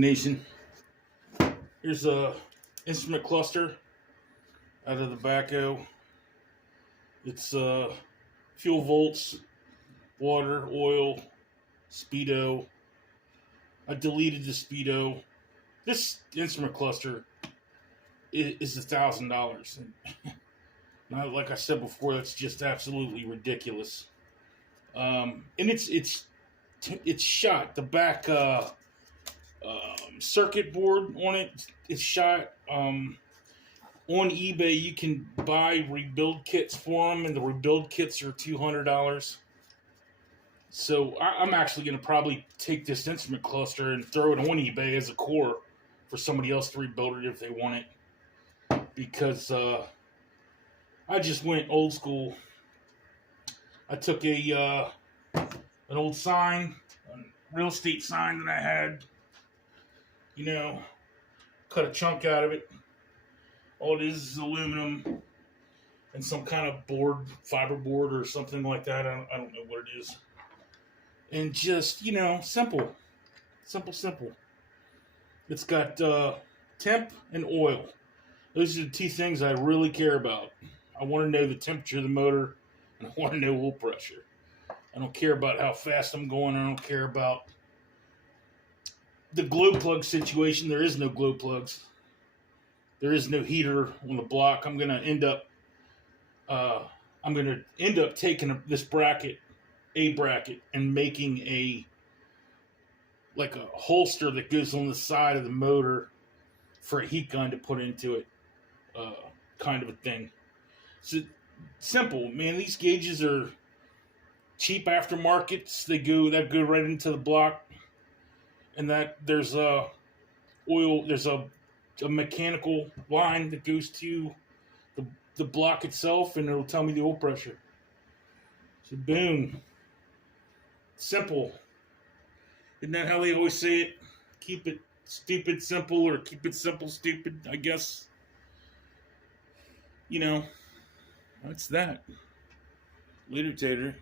Nation. Here's a instrument cluster out of the backhoe. It's fuel volts, water, oil, speedo. I deleted the speedo. This instrument cluster is $1,000. Now, like I said before, that's just absolutely ridiculous. And it's shot. The back circuit board on it is shot. On eBay, you can buy rebuild kits for them, and the rebuild kits are $200. So I'm actually going to probably take this instrument cluster and throw it on eBay as a core for somebody else to rebuild it if they want it. Because I just went old school. I took an old sign, a real estate sign that I had, cut a chunk out of it. All it is aluminum and some kind of board, fiber board or something like that. I don't know what it is. And just, simple. Simple. It's got temp and oil. Those are the two things I really care about. I want to know the temperature of the motor, and I want to know oil pressure. I don't care about how fast I'm going. I don't care about the glow plug situation. There is no glow plugs. There is no heater on the block. I'm gonna end up taking this bracket, and making a holster that goes on the side of the motor for a heat gun to put into it, kind of a thing. So simple, man. These gauges are cheap aftermarkets. They go right into the block, and that there's a mechanical line that goes to the block itself, and it'll tell me the oil pressure. So boom. Simple. Isn't that how they always say it? Keep it stupid simple, or keep it simple stupid, I guess. That's that. Later, Tater.